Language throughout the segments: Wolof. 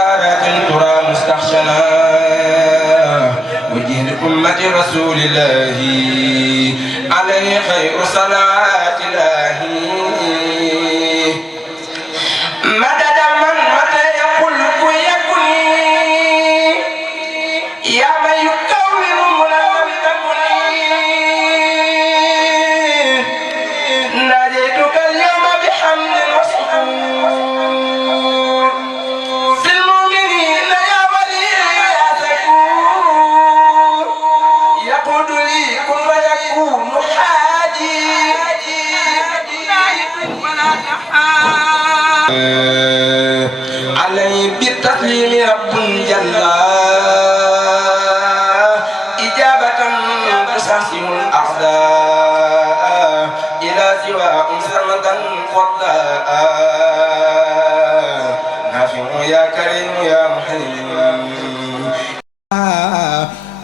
ترى مستخشنا وجه لأمة رسول الله عليه خير صلاة الله مدد من متى يقول يكن يا من يكون ملام تكن ناديتك اليوم بحمد وسكون في المؤمنين يا ولي يا ذكور يقود لي كن ويكون حاجي ولا تحاج علي بالتسليم رب جل إجابة تساسم الأعداء إلى سواء سرمدا فضاء نافع يا كريم يا محيي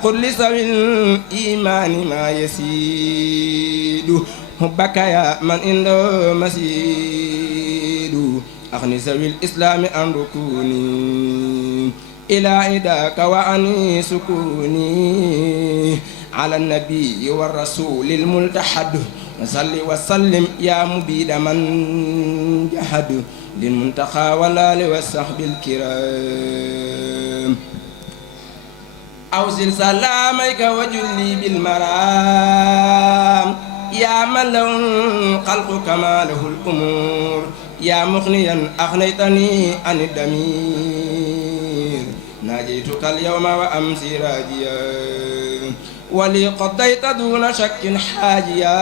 قل لسوي الإيمان ما يسيد حبك يا من عنده مسيد أغني سوي الإسلام عن ركوني إلى عداك وعني سكوني على النبي والرسول الملتحد صل وسلم يا مبيد من جحد للمنتقى والآل والصحب الكرام أوصل سلامك وجلي بالمرام يا من له الخلق كما له الأمور يا مغنيا أغنيتني عن الدمير ناجيتك اليوم وأمسي راجيا ولي قضيت دون شك حاجيا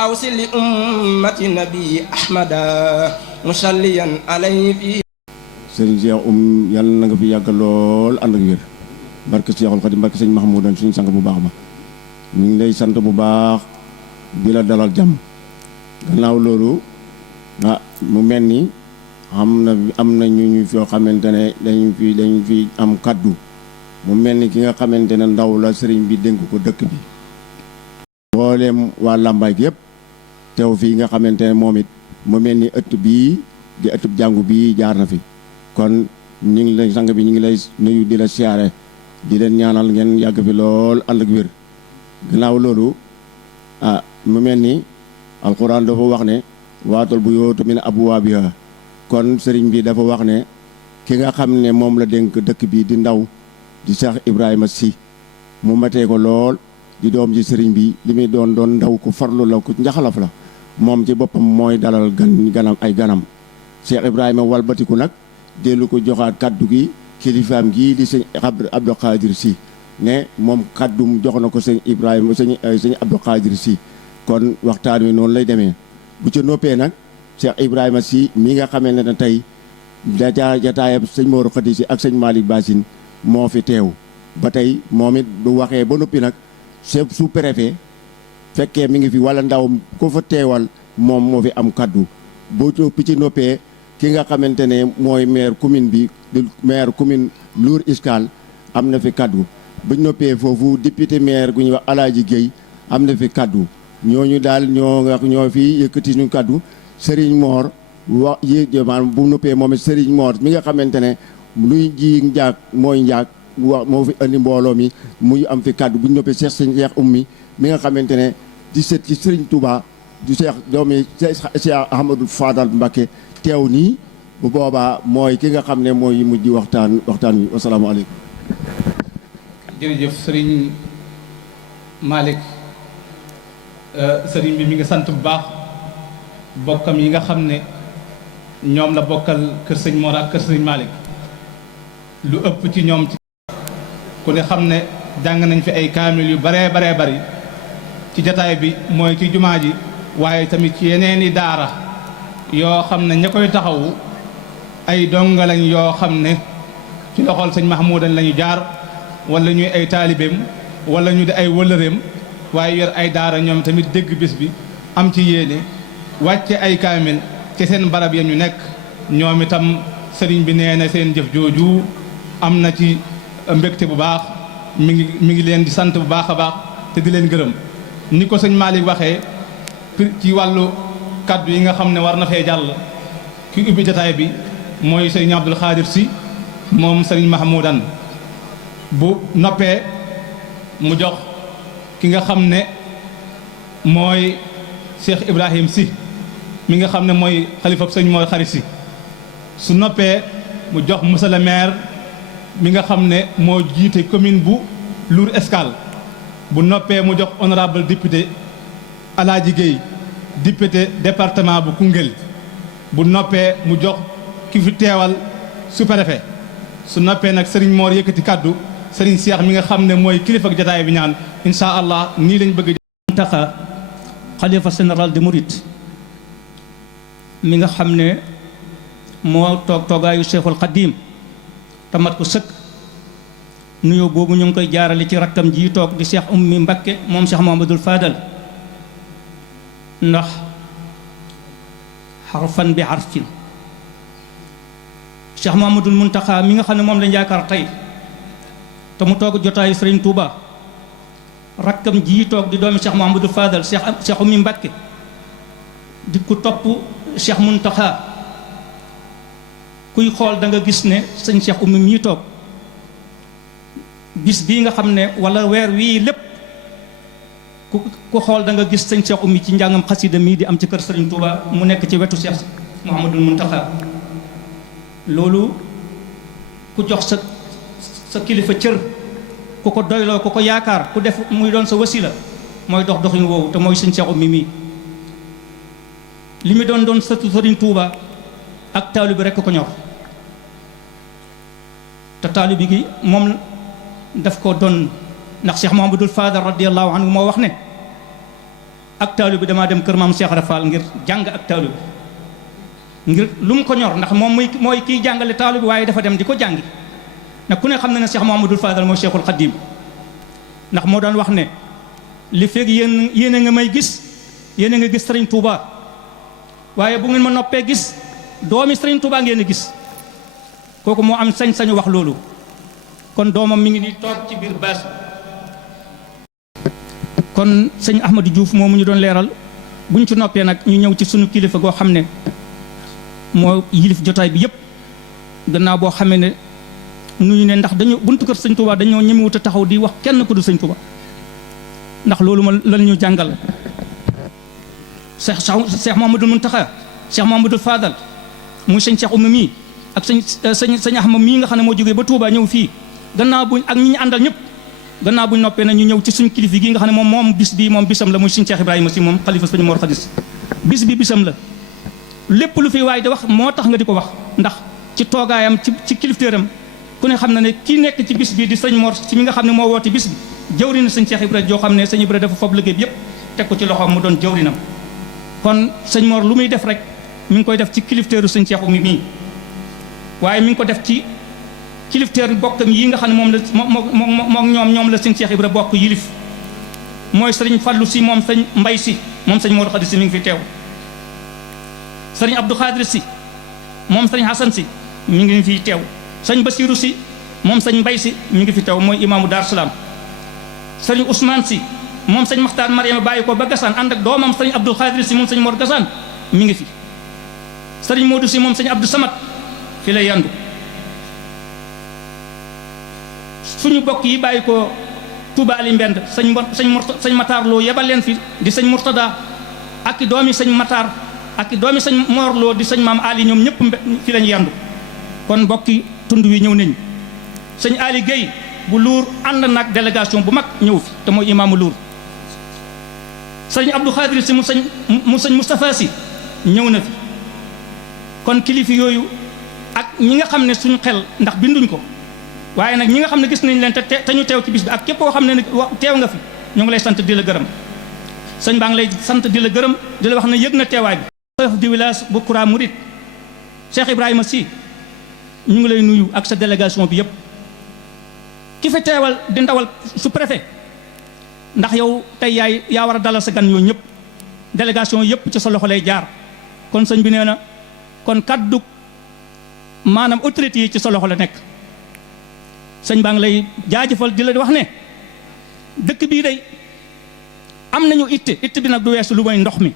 أوصل لأمة النبي أحمد مصليا عليه في sëriñ Cheikh yàlla na nga fi yàgg lool ànd ak wér barke Cheikhul Khadim barke sëñ Mahmoudan suñu sang bu baax ba ñu ngi lay sant bu baax di la dalal jàmm gannaaw loolu mu mel ni am na ñu foo xamante ne dañu fi am kaddu mu mel ni ki nga xamante ne ndaw la sëriñ bi dénk ko dëkk bi mbooleem waa Lambaye yëpp teew fii nga xamante ne moom it mu mel ni ëtt bii di ëttub jàngu bii jaar na fi kon ñu ngi lay sang bi ñu ngi lay nuyu di la siyaare di leen ñaanal ngeen yàgg fi lool ànd ak wér gannaaw loolu mu mel ni alxuraan dafa wax ne waatal bu yootu min abwaabiha kon sëriñ bi dafa wax ne ki nga xam ne moom la dénk dëkk bi di ndaw di Cheikh Ibrahima Sy mu matee ko lool di doom ji sëriñ bi li muy doon ndaw ku farlu la ku njaxalaf la moom ci boppam mooy dalal ganam ay ganam Cheikh Ibrahima walbatiku nag dellu ko joxaat kaddu gi kilifaam gii di sëñ Abdou Khadir Sy ne moom kaddum jox na ko sëñ Ibrahima sëñ Abdou Khadir Sy kon waxtaan wi noonu lay demee bu ca noppee nag Cheikh Ibrahima Sy mi nga xamee ne tey jataayab sëñ Mor Khady Sy ak sëñ Malick Bassine moo fi teew ba tey moom it bu waxee ba noppi nag chef sous-préfet fekkee mi ngi fi wala ndaw ko fa teewal moom moo fi am kaddu boo toppi ci noppee ki nga xamante ne mooy maire commune bi di maire commune Lour Escale am na fi kaddu bu ñu noppee foofu député maire gu ñuy wax Alaaji Guèye am na fi kaddu ñooñu daal ñoo fi yëkkati ñu kaddu Serigne Mor wax maanaam bu noppee moom it Serigne Mor mi nga xamante ne luy ji njaag mooy njaag wax moo fi andi mbooloo mi muy am fi kaddu bu ñu noppee Cheikh Oumy mi nga xamante ne di sët ci Serigne Touba du Cheikh doomi Cheikh Ahmadou Fadal Mbacké teew nii bu boobaa mooy ki nga xam ne mooy mujj waxtaan wi asalaamaaleykum. jërëjëf Serigne Malick Serigne bi mi ngi sant bu baax bokkam yi nga xam ne ñoom la bokkal kër sëñ Mor ak kër sëñ Malick lu ëpp ci ñoom ci ku ne xam ne jàng nañ fi ay kaamil yu baree bari ci jataay bi mooy ci jumaa ji waaye tamit ci yeneeni daara yoo xam ne ña koy taxawu ay donga lañ yoo xam ne ci loxol sëñ Mahmoudan lañu jaar wala ñuy ay taalibeem wala ñu di ay wëllëreem waaye yor ay daara ñoom tamit dégg bis bi am ci yéene wàcce ay kaamil ci seen barab ya ñu nekk ñoom itam sëriñ bi nee na seen jëf jooju am na ci mbégte bu baax mi ngi leen di sant bu baax a baax te di leen gërëm ni ko sëñ Malick waxee ci wàllu kaddu yi nga xam ne war na fee jàll ki ubbi jataay bi mooy sëriñ Abdul Xaadir si moom sëriñ Mahmoudan bu noppee mu jox ki nga xam ne mooy Cheikh Ibrahim si mi nga xam ne mooy xalifa sëriñ Mor Xari si su noppee mu jox monsieur le maire mi nga xam ne moo jiite commune bu Lour Escale bu noppee mu jox honorable député Alaaji Gueye député département bu Koungheul bu noppee mu jox ki fi teewal sous-préfet su noppee nag Serigne Mor yëkkati kaddu Serigne Cheikh mi nga xam ne mooy kilifa ak jotaay bi ñaan incha allah nii lañ bëgg. Mountakha xalifa général de Mouride mi nga xam ne moo toog toogaayu Cheikhul Khadim tamat ko sëkk nuyoo boobu ñu ngi koy jaarale ci rakkam ji toog di Cheikh Oumy Mbacké moom Cheikh Mouhamadoul Fadal ndax xarfan bi xarfin Cheikh Mouhamadoul Mountakha mi nga xam ne moom lañ yaakaar tey te mu toog jotaayu Serigne Touba rakkam ji toog di doomi Cheikh Mouhamadoul Fadal Cheikh Oumy Mbacké di ku topp Cheikh Mountakha kuy xool da nga gis ne sëñ Cheikh Oumy mii toog bis bii nga xam ne wala weer wii lépp ku xool da nga gis sëñ Cheikh Oumy ci njàngam xasida mii di am ci kër Serigne Touba mu nekk ci wetu Cheikh Mouhamadoul Mountakha loolu ku jox sa kilifa cër ku ko doyloo ku ko yaakaar ku def muy doon sa wasila mooy dox doxin woowu te mooy sëñ Cheikh Oumy mii li mu doon sëtu Serigne Touba ak taalibe bi rekk ko ñor te taalibe gi moom daf ko doon ndax Cheikh Mouhamadoul Fadal radiyallahu anhu moo wax ne ak taalibe bi damaa dem kër maam Cheikh Rafal ngir jàng ak taalibe bi ngir lu mu ko ñor ndax moom mooy kiy jàngale taalibe bi waaye dafa dem di ko jàngi ndax ku ne xam na ne Cheikh Mouhamadoul Fadal mooy Cheikhul Khadim ndax moo doon wax ne li fekk yéen a nga may gis yéen a nga gis Serigne Touba waaye bu ngeen ma noppee gis doomi Serigne Touba ngeen a gis kooku moo am sañ-sañu wax loolu kon doomam mi ngi nii toog ci biir baas kon sëñ Ahmadou Diouf moomu ñu doon leeral buñ ci noppee nag ñu ñëw ci sunu kilifa goo xam ne moo yilif jotaay bi yëpp gannaaw boo xamee ne nuyu ne ndax dañu buntu kër sëñ Touba dañoo ñemewut a taxaw di wax kenn ku du sëñ Touba ndax loolu ma lan ñu jàngal Cheikh Mouhamadoul Mountakha Cheikh Mouhamadoul Fadal muy sëñ Cheikh Oumy mii ak sëñ Ahmad mii nga xam ne moo jógee ba Touba ñëw fii gannaaw buñ ak ñi ñu àndal ñëpp gannaaw buñ noppee na ñu ñëw ci suñ kilifa gi nga xam ne moom bis bi moom bisam la muy sëñ Cheikh Ibrahima si moom xalifa sëñ Mor Khadis bis bi bisam la lépp lu fi waay di wax moo tax nga di ko wax ndax ci toogaayam ci kilifteeram ku ne xam na ne kii nekk ci bis bi di sëñ Mor si mi nga xam ne moo woote bis bi jëwri na sëñ Cheikh Ibrahima joo xam ne sëñ Ibrahima dafa fob liggéey bi yëpp teg ko ci loxoom mu doon jëwrinam kon sëñ Mor lu muy def rek mi ngi koy def ci kilifteeru sëñ Cheikh Oumy mii waaye mi ngi ko def ci kilifteeru bokkam yi nga xam ne moom ñoom la sëñ Cheikh Ibrahima bokk yilif mooy sëriñ Fallou si moom sëñ Mbay si moom sëñ Modou Khadi si mi ngi fi teew sëriñ Abdou Khadir si moom sëriñ Hassan si mi ngi fi teew sëñ Basirou si moom sëñ Mbay si mi ngi fi teew mooy imaamu Dar Salaam sëriñ Ousmane si moom sëñ Makhtar Mariama bàyyi ko ba Gassane ànd ak doomam sëriñ Abdou Khadir si moom sëñ Mor Gassane mi ngi fi sëriñ Modou si moom sëñ Abdou Samad fi lay yandu suñu bokk yi bàyyi ko Touba Ali Mbend sëñ Matar Lo yebal leen fi di sëñ Mourtada ak i doomi sëñ Matar ak i doomi sëñ Mor Lo di sëñ Maam Ali ñoom ñëpp fi lañ yandu kon mbokki tund wi ñëw nañ sëñ Ali Gueye bu Lour ànd nag délégation bu mag ñëw fi te mooy imaamu Lour sëñ Abdou Khadir si mu sëñ Moustapha si ñëw na fi kon kilifi yooyu ak ñi nga xam ne suñu xel ndax binduñ ko waaye nag ñi nga xam ne gis nañ leen te ñu teew ci bis bi ak képp koo xam ne nag teew nga fi ñu ngi lay sant di la gërëm sëñ baa ngi lay sant di la gërëm di la wax ne yëg na teewaay bi chef du village bu Koura Mouride Cheikh Ibrahima Sy ñu ngi lay nuyu ak sa délégation bi yëpp ki fi teewal di ndawal sous-préfet ndax yow tey yaa war a dalal sa gan yooyu ñëpp délégation yëpp ci sa loxo lay jaar kon sëñ bi nee na kon kaddu maanaam autorité yi ci sa loxo la nekk sëñ baa ngi lay jaajëfal di la wax ne dëkk bii day am nañu itte bi nag du weesu lu mooy ndox mi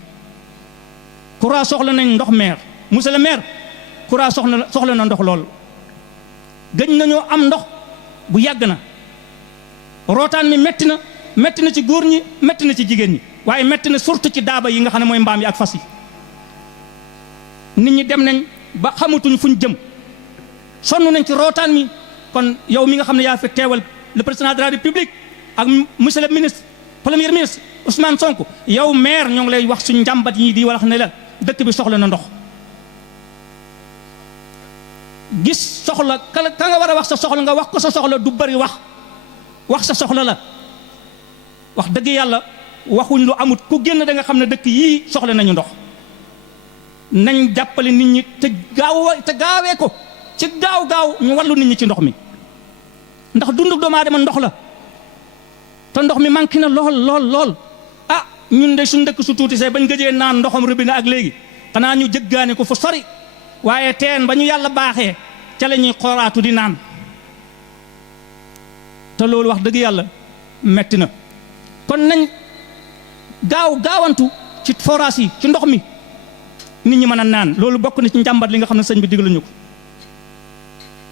Koura soxla nañ ndox maire monsieur le maire Kura soxla na ndox lool gëj nañoo am ndox bu yàgg na rootaan mi metti na ci góor ñi metti na ci jigéen ñi waaye metti na surtout ci daaba yi nga xam ne mooy mbaam yi ak fas yi nit ñi dem nañ ba xamatuñ fuñ jëm sonn nañ ci rootaan mi kon yow mi nga xam ne yaa fi teewal le président de la république ak monsieur le ministre premier ministre Ousmane Sonko yow maire ñoo ngi lay wax suñ njàmbat yi di wax ne la dëkk bi soxla na ndox gis soxla ka nga war a wax sa soxla nga wax ko sa soxla du bari wax sa soxla la wax dëgg yàlla waxuñ lu amut ku génn da nga xam ne dëkk yii soxla nañu ndox nañ jàppale nit ñi te gaawee ko ci gaaw ñu wallu nit ñi ci ndox mi ndax dundu doomu aadama ndox la te ndox mi manqué na lool ah ñun de suñ dëkk su tuuti see bañ gëjee naan ndoxam robinet ak léegi xanaa ñu jëggaane ko fu sori waaye teen ba ñu yàlla baaxee ca la ñuy xoolaatu di naan te loolu wax dëgg yàlla metti na kon nañ gaawantu ci forage yi ci ndox mi nit ñi mën a naan loolu bokk na ci njàmbat li nga xam ne sëñ bi digal ñu ko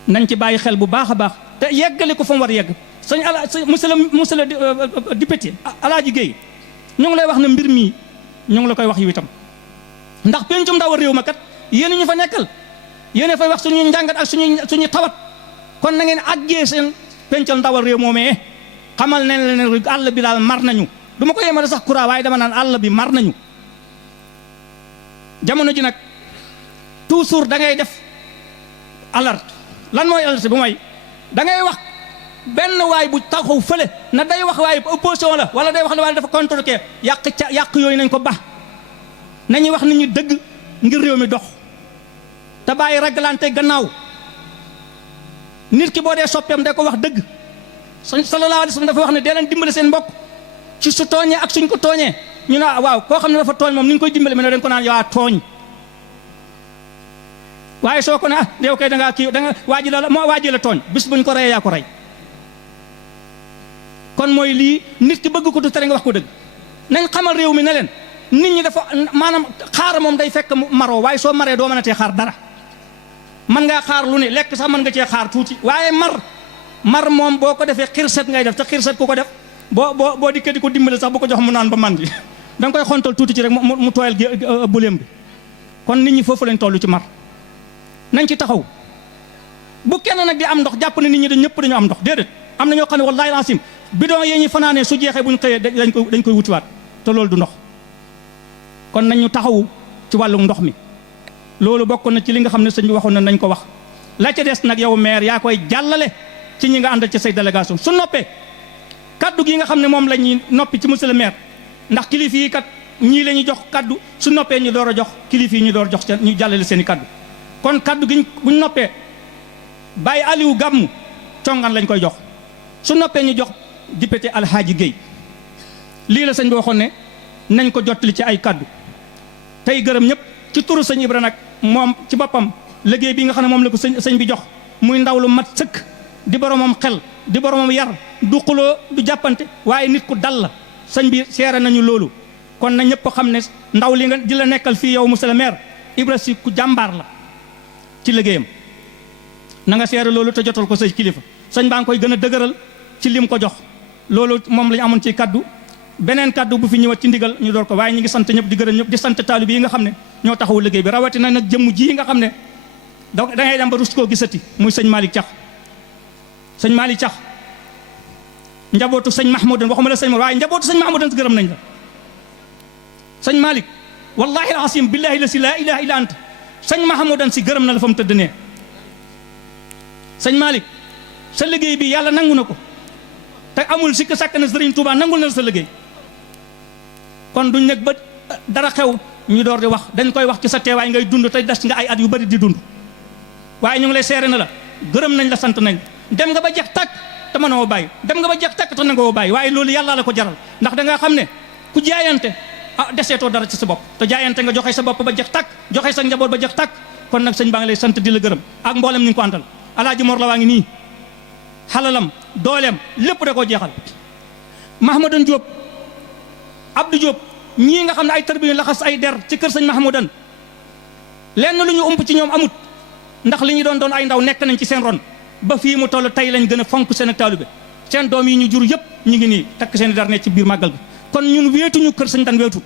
nañ ci bàyyi xel bu baax a baax te yeggale ko fa mu war a yegg sëñ monsieur le député Alaaji Guèye ñu ngi lay wax ne mbir mii ñu ngi la koy wax yu itam ndax pencum ndaw réew ma kat yéen ñu fa nekkal yéen fay wax suñuy njàngat ak suñuy tawat kon na ngeen àggee seen pencum ndaw réew moomee xamal ne leen àll bi daal mar nañu du ma ko yemale sax Kura waaye dama naan àll bi mar nañu jamono ji nag toujours da ngay def alerte lan mooy alerte bu mooy da ngay wax benn waay bu taxaw fële na day wax waaye opposition la wala day wax ne waaye dafa contre yàq yooyu nañ ko ba nañuy wax nit ñi dëgg ngir réew mi dox te bàyyi ragalante gannaaw nit ki boo dee soppeem da ko wax dëgg sallallahu alayhi wa sallam dafa wax ne dee leen dimbale seen mbokk ci su tooñee ak suñ ko tooñee ñu ne waaw koo xam ne dafa tooñ moom ni ñu koy dimbale mais dañ ko naan yaa tooñ waaye soo ko ne yow kay da nga waa ji la tooñ bis buñ ko reyee yaa ko rey kon mooy lii nit ki bëgg ko du tere nga wax ko dëgg nañ xamal réew mi ne leen nit ñi dafa maanaam xaar moom day fekk maroo waaye soo maree doo mën a tee xaar dara mën ngaa xaar lu ne lekk sax mën nga cee xaar tuuti waaye mar moom boo ko defee xirset ngay def te xirset ku ko def boo dikkee di ko dimbale sax bu ko jox mu naan ba mandi da nga koy xontal tuuti ci rek mu tooyal buleem bi kon nit ñi foofu lañ toll ci mar nañ ci taxaw bu kenn nag di am ndox jàpp ne nit ñi ñëpp dañu am ndox déedéet am na ñoo xam ne wallaahi laasim bidon yee ñuy fanaanee su jeexee buñ xëyee dañ koy wutiwaat te loolu du ndox kon nañ ñu taxawu ci wàllu ndox mi loolu bokk na ci li nga xam ne sëñ bi waxoon na nañ ko wax la ca des nag yow maire yaa koy jàllale ci ñi nga àndal ci say délégation su noppee kaddu gi nga xam ne moom la ñuy noppi ci monsieur le maire ndax kilif yi kat ñii la ñuy jox kaddu su noppee ñu door a jox kilif yi ñu door jox ñu jàllale seen i kaddu kon kaddu gi buñ noppee bàyyi Aliou Gàmmu congaan lañ koy jox su noppee ñu jox député Alhaaji Guèye lii la sëñ bi waxoon ne nañ ko jottali ci ay kaddu tey gërëm ñëpp ci turu sëñ Ibra nag moom ci boppam liggéey bi nga xam ne moom la ko sëñ bi jox muy ndaw lu mat sëkk di boromam xel di boromam yar du xuloo du jàppante waaye nit ku dal la sëñ bi seere nañu loolu kon na ñëpp xam ne ndaw li nga di la nekkal fii yow monsieur le maire Ibra si ku jàmbaar la ci liggéeyam na nga seere loolu te jotal ko say kilifa sëñ baa ngi koy gën a dëgëral ci lim ko jox loolu moom lañu amoon ci kaddu beneen kaddu bu fi ñëwaat ci ndigal ñu door ko waaye ñu ngi sant ñëpp di gërëm ñëpp di sant taalib yi nga xam ne ñoo taxawu liggéey bi rawatina nag jëmm ji nga xam ne da ngay dem ba rus koo gisati muy sëñ Malick Thiax sëñ Malick Thiax njabootu sëñ Mahmoudan waxuma la sëñ Mor waaye njabootu sëñ Mahmoudan si gërëm nañ la sëñ Malick wallahi alasim billahi la si laa ilaha illa anta sëñ Mahmoudan si gërëm na la fa mu tëdd nee sëñ Malick sa liggéey bi yàlla nangu na ko te amul sikk sàkk na Sëriñ Tuubaa nangul na la sa liggéey kon duñ nekk ba dara xew ñu door di wax dañ koy wax ci sa teewaay ngay dund te des nga ay at yu bari di dund waaye ñu ngi lay seere na la gërëm nañ la sant nañ dem nga ba jeex tàkk te mënoo bàyyi dem nga ba jeex tàkk te nangoo bàyyi waaye loolu yàlla la ko jaral ndax da nga xam ne ku jaayante deseetoo dara ci sa bopp te jaayante nga joxe sa bopp ba jeex tàkk joxe sa njaboot ba jeex tàkk kon nag sëñ baa ngi lay sant di la gërëm ak mboolem ñu ngi ko àndal Alaaji Mor la waa ngi nii xalalam dooleem lépp da koo jeexal Mahmoudan Diop Abdou Diop ñii nga xam ne ay tërbiyu laxas ay der ci kër sëñ Mahmoudan lenn lu ñu ump ci ñoom amut ndax li ñu doon ay ndaw nekk nañ ci seen ron ba fii mu toll tey lañ gën a fonk seen ak taalibe seen doom yi ñu jur yëpp ñu ngi nii takk seen dar ne ci biir màggal gi kon ñun wéetuñu kër sëñ Dan wéetu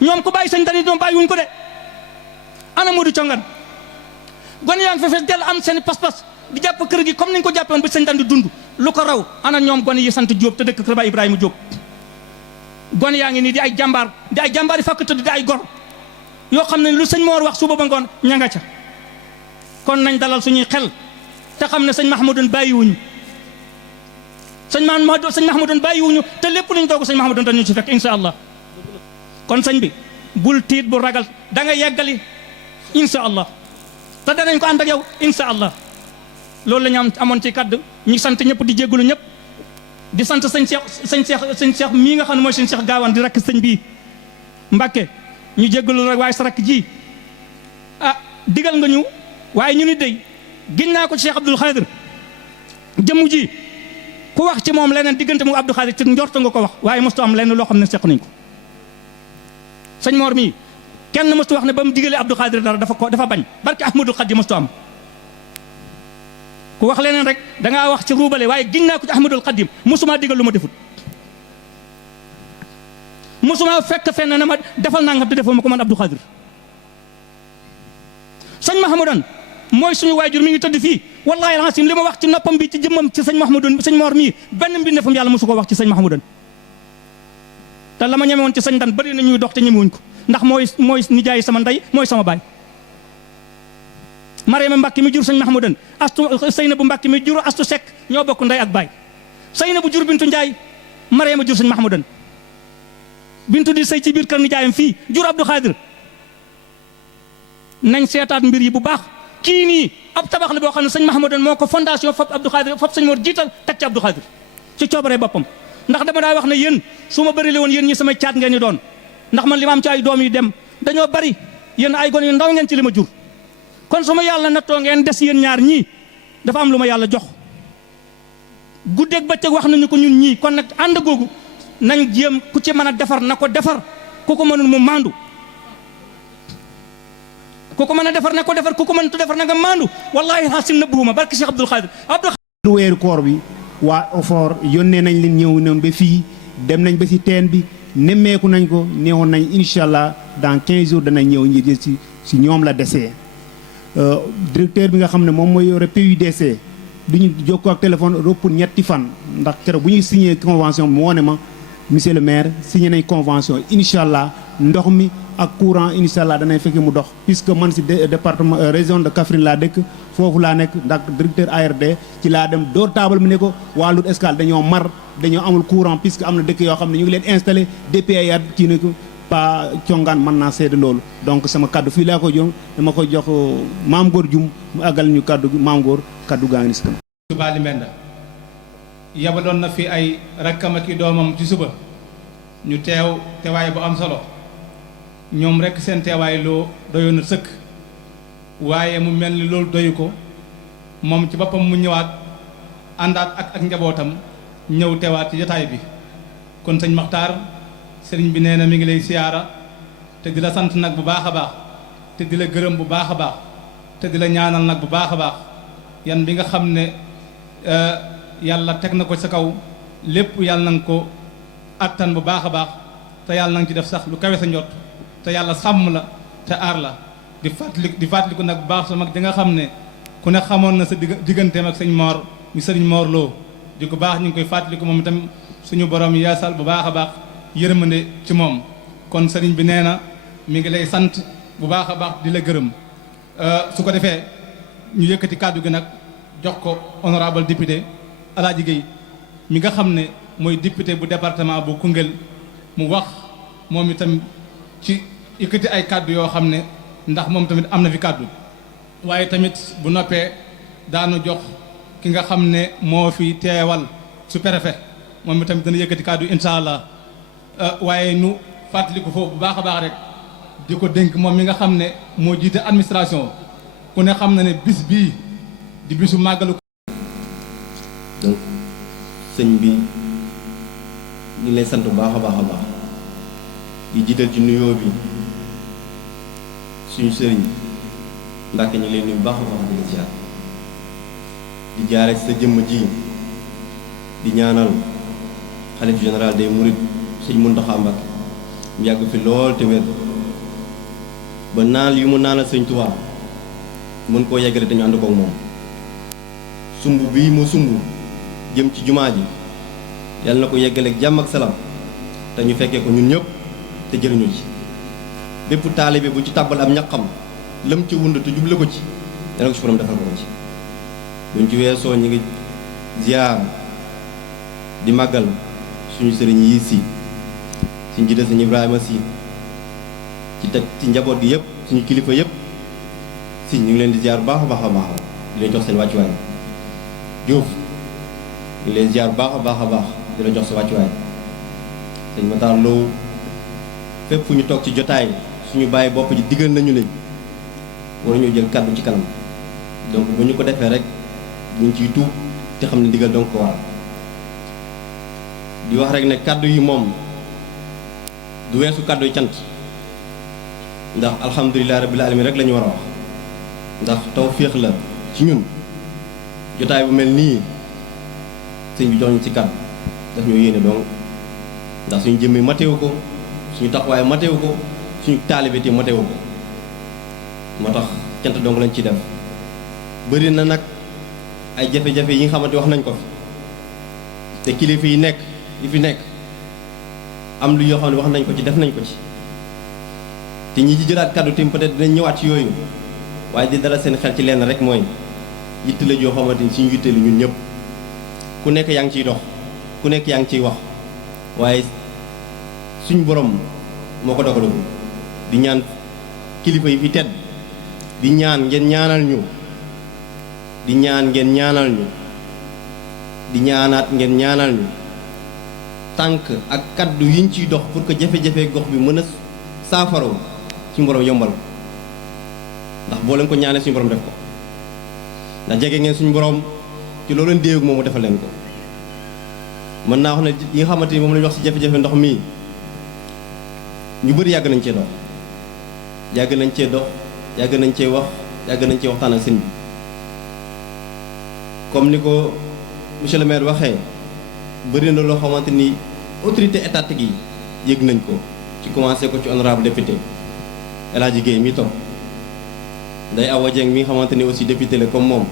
ñoom ko bàyyi sëñ Dan yi ñoom bàyyi wuñ ko de ana Modou Congan gone yaa ngi fa fees dell am seen pas-pas di jàpp kër gi comme nañ ko jàppoon ba sëñ Dan di dund lu ko raw ana ñoom gone yi sant Diop te dëkk kër Baay Ibrahima Diop gone yaa ngi nii di ay jàmbaar yi fàkk tëdd di ay gor yoo xam ne lu sëñ Mor wax suba ba ngoon ña nga ca kon nañ dalal suñuy xel te xam ne sëñ Mahmoudoon bàyyiwuñu sëñ Mahmoudoon bàyyiwuñu te lépp luñ doog sëñ Mahmoudoon dañu ci fekk insha allah kon sëñ bi bul tiit bu ragal da nga yeggali insha allah te danañ ko ànd ak yow insha allah loolu la ñu amoon ci kaddu ñu sant ñëpp di jéggalu ñëpp di sant sëñ Cheikh mii nga xam ne mooy sëñ Cheikh Gaawaan di rakk sëñ bii Mbàkke ñu jéggalu rek waaye sa rakk ji digal nga ñu waaye ñu ni dey gin naa ko ci Cheikh Abdoul Khadir jëmm ji ku wax ci moom leneen diggante mu Abdou Khadir ci njort nga ko wax waaye mostu am lenn loo xam ne seq nañ ko sëñ Mor mii kenn mostu wax ne ba mu digalee Abdou Khadir dara dafa bañ barke Ahmadul Khadim mostu am ku wax leneen rek dangaa wax ci ruubale waaye gin naa ko ci Ahmadul Khadim mosuma digal lu ma defut mosuma fekk fenn na ma defal naa nga te defal ma ko man Abdou Khadir sëñ Mahmoudoon mooy suñu waajur mi ngi tëdd fii wallahi alhasim li ma wax ci noppam bi ci jëmmam ci sëñ Mahmoudoon sëñ Mor mii benn mbindeefam yàlla mosu ko wax ci sëñ Mahmoudoon te la ma ñeme woon ci sëñ Dan bari na ñuy dox te ñemewuñ ko ndax mooy nijaay sama ndey mooy sama baay Mariama Mbàkke mi jur sëñ Mahmoudoon astu Seynabu Mbàkke mi jur astu Sekk ñoo bokk ndey ak baay Seynabu jur Bintu Njaay Mariama jur sëñ Mahmoudoon Bintu di sëy ci biir kër nijaayam fii jur Abdou Khadir nañ seetaat mbir yi bu baax kii nii ab tabax la boo xam ne sëñ Mahmoudoon moo ko fondation fab Abdou Khadir fab sëñ Mor jiital teg ci Abdou Khadir ci coobaree boppam ndax dama daa wax ne yéen su ma bëri le woon yéen ñi samay caat ngeen ni doon ndax man li ma am ci ay doom yu dem dañoo bari yéen ay gone yu ndaw ngeen ci li ma jur kon su ma yàlla nattoo ngeen des yéen ñaar ñii dafa am lu ma yàlla jox guddeeg bëccëg wax nañu ko ñun ñii kon nag ànd googu nañ jéem ku ci mën a defar na ko defar ku ko mënul mu maandu ku ko mën a defar na ko defar ku ko mënut a defar na nga maandu wallahi xasim nëbbuwuma barke Cheikh Abdoul Khadir weeru koor bi waa OFOR yónnee nañ leen ñëw noonu ba fii dem nañ ba si teen bi nemmeeku nañ ko neewoon nañ incha allah dans 15 jours danañ ñëw ñi si ñoom la desee directeur bi nga xam ne moom mooy yore PUDC du ñu jokkoo ak téléphone rëpp ñetti fan ndax keroog bu ñuy signé convention bi mu wone ma monsieur le maire signé nañ convention incha allah ndox mi ak courant incha allah danay fekkee mu dox puisque man si département région de Kaffrine laa dëkk foofu laa nekk ndax directeur ARD ci laa dem door taabal mi ne ko waa Lout Escale dañoo mar dañoo amul courant puisque am na dëkk yoo xam ne ñu ngi leen installé depuis ay at kii ne ko pa congaan mën naa seede loolu donc sama kaddu fii laa ko jox dama koy jox maam góor jum mu àggal ñu kaddu maam góor kaddu gaa ngi ni si kanam. Baali Mbenda yabaloon na fi ay rakkam ak i doomam ci suba ñu teew teewaay bu am solo ñoom rek seen teewaay loo doyoon na sëkk waaye mu mel ni loolu doyu ko moom ci boppam mu ñëwaat àndaat ak njabootam ñëw teewaat ci jotaay bi kon sëñ Maxtaar sëriñ bi nee na mi ngi lay siyaara te di la sant nag bu baax a baax te di la gërëm bu baax a baax te di la ñaanal nag bu baax a baax yan bi nga xam ne yàlla teg na ko sa kaw lépp yàlla na nga ko attan bu baax a baax te yàlla na nga ci def sax lu kawe sa njot te yàlla sàmm la te aar la di fàttaliku nag bu baax sa mag di nga xam ne ku ne xamoon na sa digganteem ak sëñ Mor mi sëriñ Mor Lo di ko baax ñu ngi koy fàttaliku moom itam suñu borom yaasal bu baax a baax yërmande ci moom kon sëriñ bi nee na mi ngi lay sant bu baax a baax di la gërëm su ko defee ñu yëkkati kàddu gi nag jox ko honorable député Alaaji Gueye mi nga xam ne mooy député bu département bu Koungheul mu wax moom itam ci yëkkati ay kàddu yoo xam ne ndax moom tamit am na fi kàddu waaye tamit bu noppee daanu jox ki nga xam ne moo fi teewal sous-préfet moom itam dana yëkkati kàddu incha allah waaye nu fàttali ko foofu bu baax a baax rek di ko dénk moom mi nga xam ne moo jiite administration ku ne xam na ne bis bii di bisu màggalu. donc sëñ bi ñu lay sant bu baax a baax a baax di jiital ci nuyoo bi suñu sëriñ Mbàkke ñu leen nuyu baax a baax di la ziar di jaare ci sa jëmm ji di ñaanal xalif général des mourides sëñ Muntaxa Mbàkke mu yàgg fi lool te wér ba naal yu mu naanal sëñ Tuubaa mën koo yeggale te ñu ànd koog moom sumb bii mu sumb jëm ci jumaa ji yàlla na ko yeggaleeg jàmm ak salaam te ñu fekkee ko ñun ñëpp te jëriñu ci bépp taalibe bu ci tàbbal am ñaqam lam ci wund te juble ko ci yàlla ko ci borom defal ko ci buñ ci weesoo ñu ngi ziar di màggal suñu sëriñ yi si suñ jide sëñ Ibrahima si ci teg ci njaboot gi yëpp suñu kilifa yëpp si ñu ngi leen di ziar baax a baax a baax di leen jox seen wàccuwaay Diouf ñu ngi leen ziar baax a baax a baax di la jox sa wàccuwaay sëñ Matar Lo fépp fu ñu toog ci jotaay suñu bàyyi bopp ji diggal nañu ne waruñu jël kàddu ci kanam donc bu ñu ko defee rek ñu ciy tuub te xam ne diggal donc ko waral di wax rek ne kàddu yi moom du weesu kàddu yi cant ndax alhamdulilah rabbil alamin rek la ñu war a wax ndax tawféex la ci ñun jotaay bu mel nii sëñ bi jox ñu ci kàddu daf ñoo yéene donc ndax suñu jëmmee mateewu ko suñu taxawaay mateewu ko suñu taalibe te mateewu ko moo tax cant donc lañ ciy def bëri na nag ay jafe-jafe yi nga xamante wax nañ ko fi te kilifa yi fi nekk am lu yoo xam ne wax nañ ko ci def nañ ko ci te ñi ci jëlaat kàddu tim peut-être dinañ ñëwaat ci yooyu waaye di dala seen xel ci lenn rek mooy yitte la joo xamante ni suñu yitte la ñun ñëpp ku nekk yaa ngi ciy dox ku nekk yaa ngi ciy wax waaye suñu borom moo ko dogalagul di ñaan kilifa yi fi tedd di ñaan ngeen ñaanal ñu di ñaan ngeen ñaanal ñu di ñaanaat ngeen ñaanal ñu tànk ak kaddu yiñ ciy dox pour que jafe-jafe gox bi mën a saafaraw suñu borom yombal ndax boo leen ko ñaanee suñu borom def ko ndax jege ngeen suñu borom ci loolu leen déewu moom mu defal leen ko mën naa wax ne yi nga xamante ni moom la ñu wax ci jafe-jafe ndox mii ñu bëri yàgg nañ cee dox yàgg nañ cee dox yàgg nañ cee wax yàgg nañ cee waxtaan ak sëñ bi comme ni ko monsieur le maire waxee bëri na loo xamante ni autorité étatique yi yëg nañ ko ci commencé ko ci honorable député El Hadji Guèye mi toog Ndeye Awa Dieng mi nga xamante ni aussi député la comme moom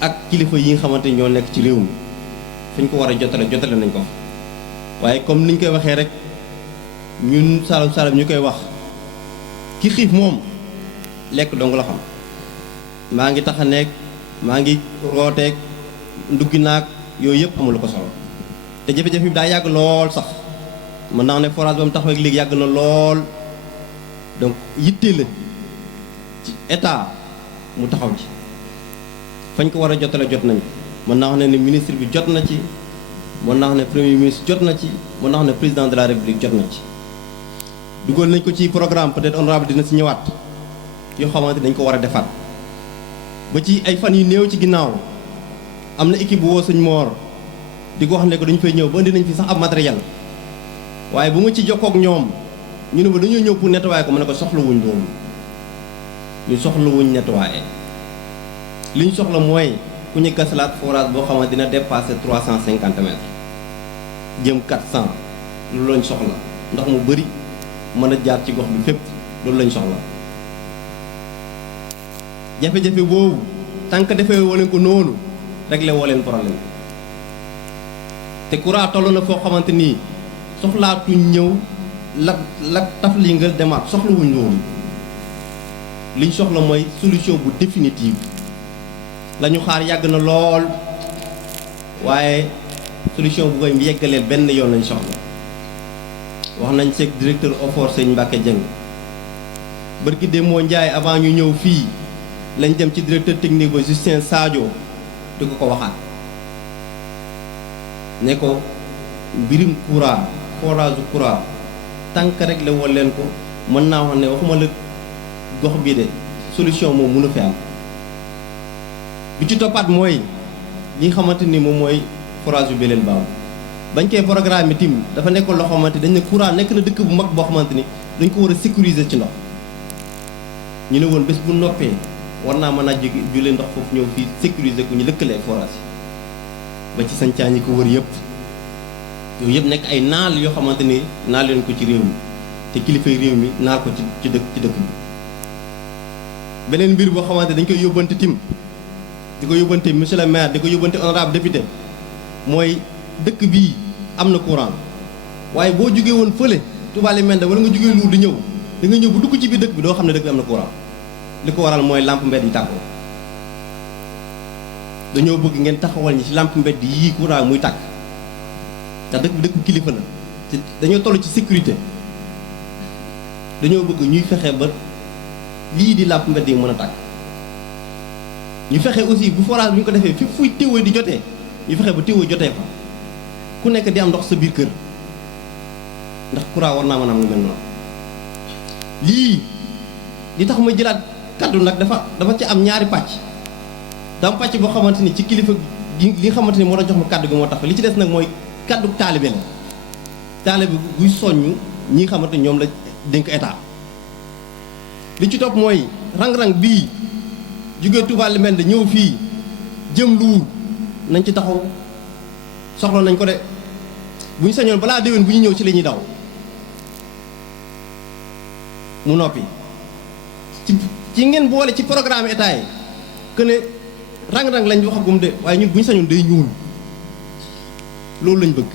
ak kilifa yi nga xamante ni ñoo nekk ci réew mi fi ñu ko war a jotale nañ ko waaye comme niñ koy waxee rek ñun Saloum ñu koy wax ki xiif moom lekk dong la xam maa ngi tax a nekk maa ngi rooteeg nduggi naag yooyu yëpp amul ko solo te jafe-jafe bi daa yàgg lool sax mën naa ne forage ba mu taxaw ak léegi yàgg na lool donc yitte la ci état mu taxaw ci fañ ko war a jotale jot nañ mën naa wax ne ministre bi jot na ci mën naa wax ne premier ministre jot na ci mën naa wax ne président de la république jot na ci dugal nañ ko ci programme peut-être honorable dina si ñëwaat yoo xamante dañ ko war a defaat ba ci ay fan yu néew ci ginnaaw am na équipe bu woo sëñ Moor di ko wax ne ko dañu fay ñëw ba indi nañ fi sax ab matériel waaye bu ma ci jokkook ñoom ñu ne ma dañoo ñëw pour nettoyer ko ma ne ko soxlawuñ loolu ñu soxlawuñ nettoyer li ñu soxla mooy ku ñu gasalaat forage boo xamante dina dépasser 350 mètres jëm 400 loolu lañ soxla ndax mu bëri mën a jaar ci gox bi fépp loolu lañ soxla jafe-jafe boobu tant que defee woo leen ko noonu réglé woo leen problème te courant toll na foo xamante nii soxlaatuñ ñëw la taf li nga demaat soxlawuñ loolu liñ soxla mooy solution bu définitive la ñu xaar yàgg na lool waaye solution bu koy yeggaleel benn yoon lañ soxla wax nañ seeg directeur OFOR sëñ Mbacke Dieng bërki de moo njaay avant ñu ñëw fii lañ dem ci directeur technique ba Justin Sadio di ko waxaat ne ko mbirim courant forage courant tànk rek la wol leen ko mën naa wax ne waxuma la gox bii de solution moom mënu fi am bi ci toppaat mooy li nga xamante ni moom mooy forage yu Belel Baaw bañ koy programme yi tim dafa nekkoon loo xamante dañ ne courant nekk na dëkk bu mag boo xamante ni dañ ko war a sécuriser ci ndox ñu ne woon bés bu noppee war naa mën a jëlee ndox foofu ñëw fii sécuriser ko ñu lëkkalee forage ba ci sancaan yi ko wër yëpp yooyu yëpp nekk ay naal yoo xamante ni naal leen ko ci réew mi te kilifay réew mi naal ko ci dëkk bi beneen mbir boo xamante dañ koy yóbbante tim di ko yóbbante monsieur le maire di ko yóbbante honorable député mooy dëkk bii am na courant waaye boo jógee woon fële Touba Limenda wala nga jógee Lour di ñëw da nga ñëw bu dugg ci biir dëkk bi doo xam ne dëkk bi am na courant li ko waral mooy lampe mbedd yi tàkkoo dañoo bëgg ngeen taxawal ñi ci lampe mbedd yii courant muy tàkk ndax dëkk bi dëkk kilifa la te dañoo toll ci sécurité dañoo bëgg ñuy fexe ba lii di lampe mbedd yi mën a tàkk ñu fexe aussi bu forage bi ñu ko defee fi fuy téewa di jotee ñu fexe ba téewa jotee fa ku nekk di am ndox sa biir kër ndax courant war naa mën a am lu mel noonu lii li tax ma jëlaat kaddu nag dafa ci am ñaari pàcc dama pàcc boo xamante ni ci kilifa gi li nga xamante ni moo doon jox ma kaddu gi moo tax li ci des nag mooy kaddu taalibe la taalibe buy soññ ñi nga xamante ni ñoom la dénk état li ci topp mooy rang-rang bii jógee Touba Limenda ñëw fii jëm Lour nañ ci taxaw soxla nañ ko de bu ñu sañoon balaa déwén bu ñu ñëw ci la ñuy daw mu noppi ci ngeen boole ci programme état yi que ne rang-rang lañ waxagum de waaye ñun bu ñu sañoon day ñuul loolu lañ bëgg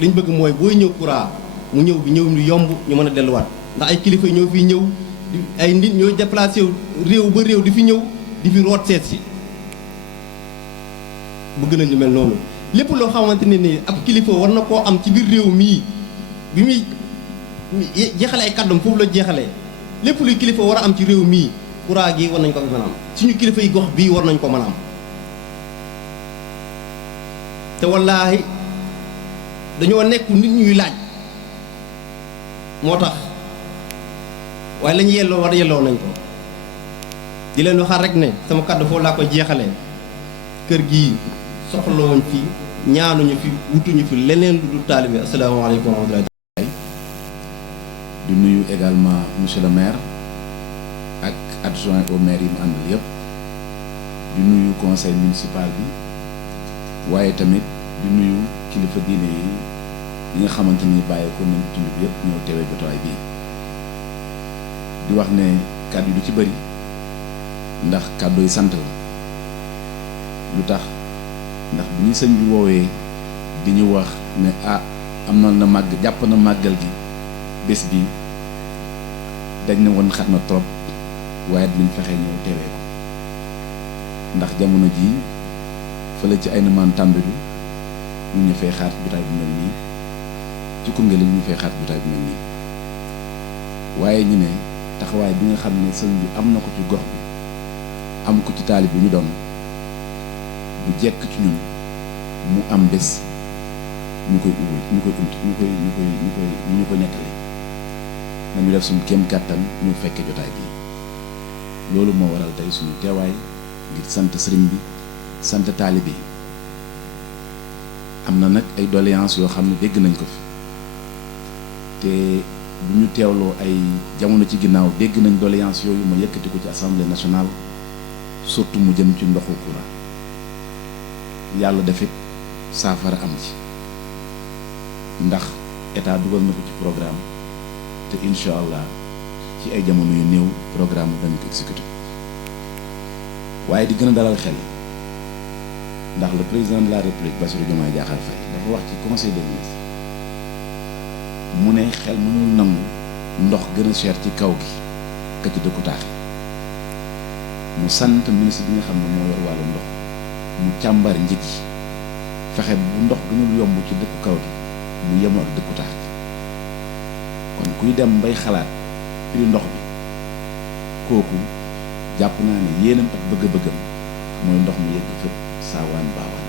liñ bëgg mooy booy ñëw courant mu ñëw bi ñëw ñu yomb ñu mën a delluwaat ndax ay kilifa ñoo fi ñëw ay nit ñooy déplacé wu réew ba réew di fi ñëw di fi root seet si bëgg nañ lu mel noonu lépp loo xamante ne ni ab kilifa war na koo am ci biir réew mii bi muy jeexale ay kàddum foofu la jeexalee lépp luy kilifa war a am ci réew mii courant gi war nañ ko fi mën a am suñu kilifa yi gox bii war nañ ko mën a am te wallaahi dañoo nekk nit ñuy laaj moo tax waaye la ñu yelloo war yelloo nañ ko di leen waxaat rek ne sama kàddu foofu laa koy jeexalee kër gii soxlawuñ fi ñaanuñu fi wutuñu fi leneen lu dul taalibe asalaamaaleykum wa rahmatulah. di nuyu également monsieur le maire ak adjoint au maire yi mu àndal yëpp di nuyu conseil municipal bi waaye tamit di nuyu kilifa diine yi nga xamante ni bàyyi ko nañ tund bi yëpp ñëw teewee jotaay bii di wax ne kàddu yi du ci bëri ndax kàddu yi sant la lu tax ndax bi ñu sëñ bi woowee di ñu wax ne am na màgg jàpp na màggal gi bés bi dañ ne woon xat na trop waaye dinañ fexe ñëw teewee ko ndax jamono jii fële ci ay namaan tàmbilu ñu ñu fay xaar jotaay bu mel nii ci Koungheul ñu fay xaar jotaay bu mel nii waaye ñu ne taxawaay bi nga xam ne sëñ bi am na ko ci gox bi am ko ci taalib bi ñu doon bu jekk ci ñun mu am bés ñu koy nettali nañu def suñu kéem kàttan ñu fekke jotaay bi loolu moo waral tey suñu teewaay ngir sant sëriñ bi sant taalibe yi am na nag ay doléances yoo xam ne dégg nañ ko fi te bu ñu teewloo ay jamono ci ginnaaw dégg nañ doléances yooyu ma yëkkati ko ci assemblée nationale surtout mu jëm ci ndoxu courant yàlla defit saafara am ci ndax état dugal na ko ci programme te incha allah ci ay jamono yu néew programme dañ ko exécuté waaye di gën a dalal xel ndax le président de la république Bassirou Diomaye Diakhar Faye dafa wax ci conseil des ministres mu ne xel mënul nangu ndox gën a cher ci kaw gi ka ci dëkku taax mu sant ministre bi nga xam ne moo yor wàllu ndox mu càmbar njëg yi fexe bu ndox gënul yomb ci dëkku kaw gi mu yemoo ak dëkku taax gi kon kuy dem bay xalaat prix ndox bi kooku jàpp naa ne yéenam ak bëgg-bëggam mooy ndox mi yegg fépp saawaan baawaan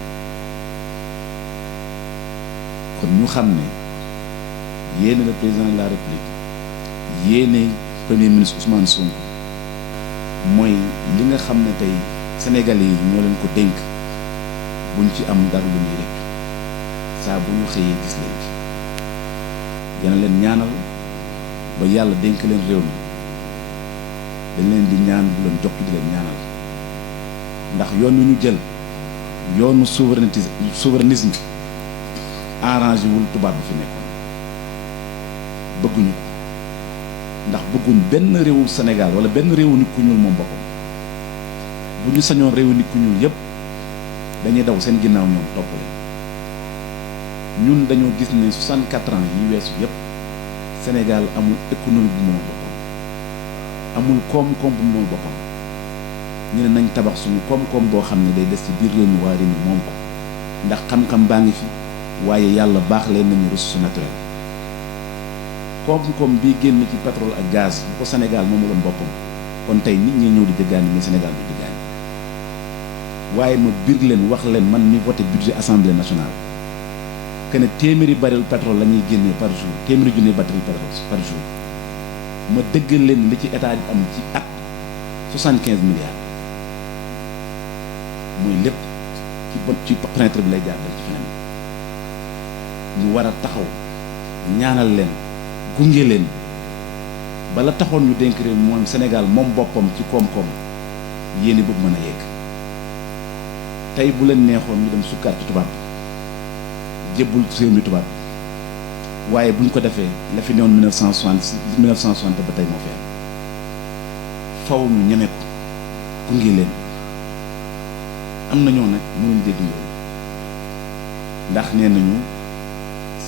kon ñu xam ne yéene le président de la république yéene premier ministre Ousmane Sonko mooy li nga xam ne tey sénégalais yi ñoo leen ko dénk buñ ci am dara lu ñuy rëccu saa bu ñu xëyee gis leen ci dina leen ñaanal ba yàlla dénk leen réew mi dañ leen di ñaan di leen jox di leen ñaanal ndax yoon wi ñu jël yoonu souverainisme arrangé wul tubaab bi fi nekkoon bëgguñu ko ndax bëgguñ benn réewu Sénégal wala benn réewu nit ku ñuul moom boppam bu ñu sañoon réewu nit ku ñuul yëpp dañuy daw seen ginnaaw ñoom topp leen ñun dañoo gis ne 64 ans yi weesu yëpp Sénégal amul économie bu moom boppam amul koom-koom bu moom boppam ñu ne nañ tabax suñu koom-koom boo xam ne day des ci biir réew mi waa réew mi moom ko ndax xam-xam baa ngi fi waaye yàlla baax leen nañu ressource naturelle koom-koom bii génn ci pétrole ak gaz bu ko Sénégal moomuloon boppam kon tey nit ñi ñëw di jëggaani mais Sénégal du jëggaani waaye ma biir leen wax leen man mi voté budget assemblée nationale que ne téeméeri baril pétrole la ñuy génnee par jour téeméeri junni baril pétrole par jour ma dëggal leen li ci état di am ci at 75 milliards muy lépp ci printre bi lay jaar ci feneen ñu war a taxaw ñaanal leen gunge leen bala taxoon ñu dénk réew moom Sénégal moom boppam ci koom-koom yéene boobu mën a yegg tey bu leen neexoon ñu dem sukkaat ci tubaab bi jébbul réew mi tubaab bi waaye bu ñu ko defee la fi newoon 1960 ba tey moo fi am faw ñu ñeme ko gunge leen am na ñoo nag mënuñ dégg loolu ndax nee nañu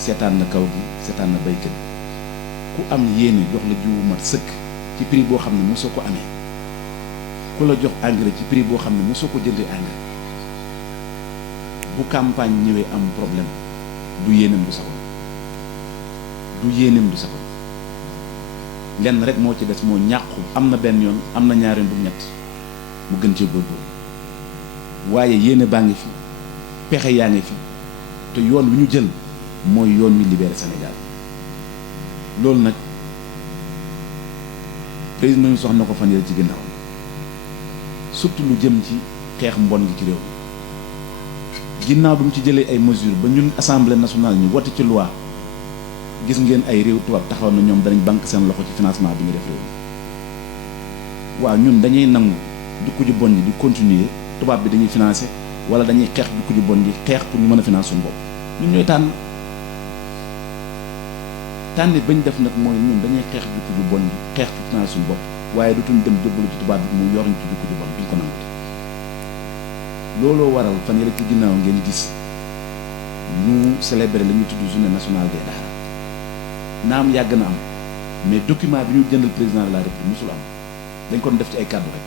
seetaan na kaw gi seetaan na baykat ku am yéene jox la jiwu mat sëkk ci prix boo xam ne mosoo ko amee ku la jox engrais ci prix boo xam ne mosoo ko jëndee engrais bu campagne ñëwee am problème du yéeneem du saxoon du yéeneem du saxoon lenn rek moo ci des moo ñàqu am na benn yoon am na ñaari yoon bu ñett mu gën cee góorgóorlu waaye yéene baa ngi fi pexe yaa ngi fi te yoon wi ñu jël mooy yoon wi libéré Sénégal loolu nag président ñu soxna ko fan yële ci ginnaaw surtout lu jëm ci xeex mbon gi ci réew mi ginnaaw bi mu ci jëlee ay mesures ba ñun assemblée nationale ñu wote ci loi gis ngeen ay réew tubaab taxaw na ñoom danañ banque seen loxo ci financement bi ñu def réew mi waaw ñun dañuy nangu jukku ju bon ji di continuer tubaab bi dañuy financer wala dañuy xeex jukku ju bon ji xeex pour ñu mën a financer suñu bopp ñun ñooy tànn bañ def nag mooy ñun dañuy xeex jukku ju bon ji xeex pour financer suñu bopp waaye dutuñ dem jébbalu ci tubaab bi mu yor ñu ci jukku ju bon duñ ko nangu looloo waral fan yële ci ginnaaw ngeen gis ñu célébrer la ñuy tudd journée nationale des daara naam yàgg na am mais document bi ñu jëndal président de la république musul am dañ ko def ci ay kàddu rek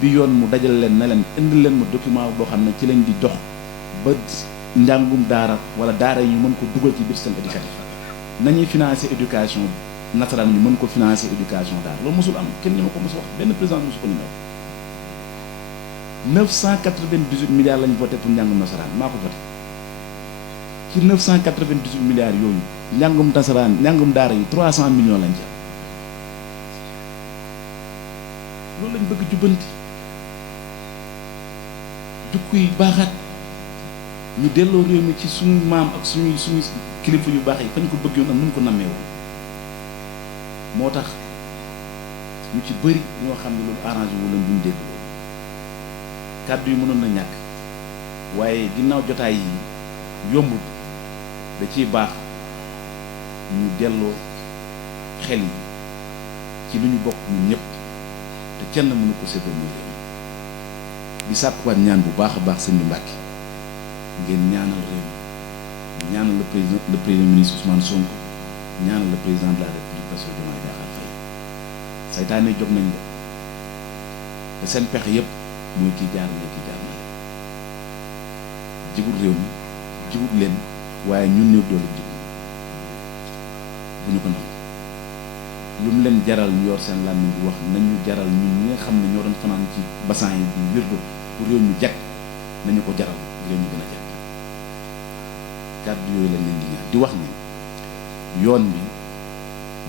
bi yoon mu dajal leen na leen indil leen ma document boo xam ne ci lañ di dox ba njàngum daara wala daara yi ñu mën ko dugal ci biir système éducatif nañuy financer éducation nasaraan ñu mën ko financer éducation daara loolu musul am kenn ñi ma ko mos wax benn président mosu ko ñu ñëw 998 milliards lañ voté pour njàngum nasaraan maa ko voté ci 998 milliards yooyu njàngum nasaraan njàngum daara yi 300 millions lañ ci am loolu lañ bëgg jubbanti jukku yi baaxaat ñu delloo réew mi ci suñu maam ak suñu kilifa yu baax yi fañ ko bëggoon ak nuñ ko nammee woon moo tax ñu ci bëri ñoo xam ne loolu arrangé wu leen duñ dégg loolu kàddu yi mënoon na ñàkk waaye ginnaaw jotaay yi yombut da ciy baax ñu delloo xel yi ci lu ñu bokk ñun ñëpp te kenn mënu ko séddoo muy réew di sàkkuwaat ñaan bu baax a baax sëñ bi Mbàkke ngeen ñaanal réew mi ñaanal le premier ministre Ousmane Sonko ñaanal le président de la République Bassirou Diomaye Diakhar Faye saytaane jóg nañ la te seen pexe yëpp muy kii jaar na kii jaar na leen jigul réew mi jigul leen waaye ñun ñëw doolu jigul bu ñu ko nangu lu mu leen jaral ñu yor seen làmmiñ bi wax nañu jaral ñun ñi nga xam ne ñoo doon fanaan ci bassan yi di wirdu pour réew mi jag nañu ko jaral réew mi gën a jag kàddu yooyu lañ leen di ñaan di wax ni yoon bi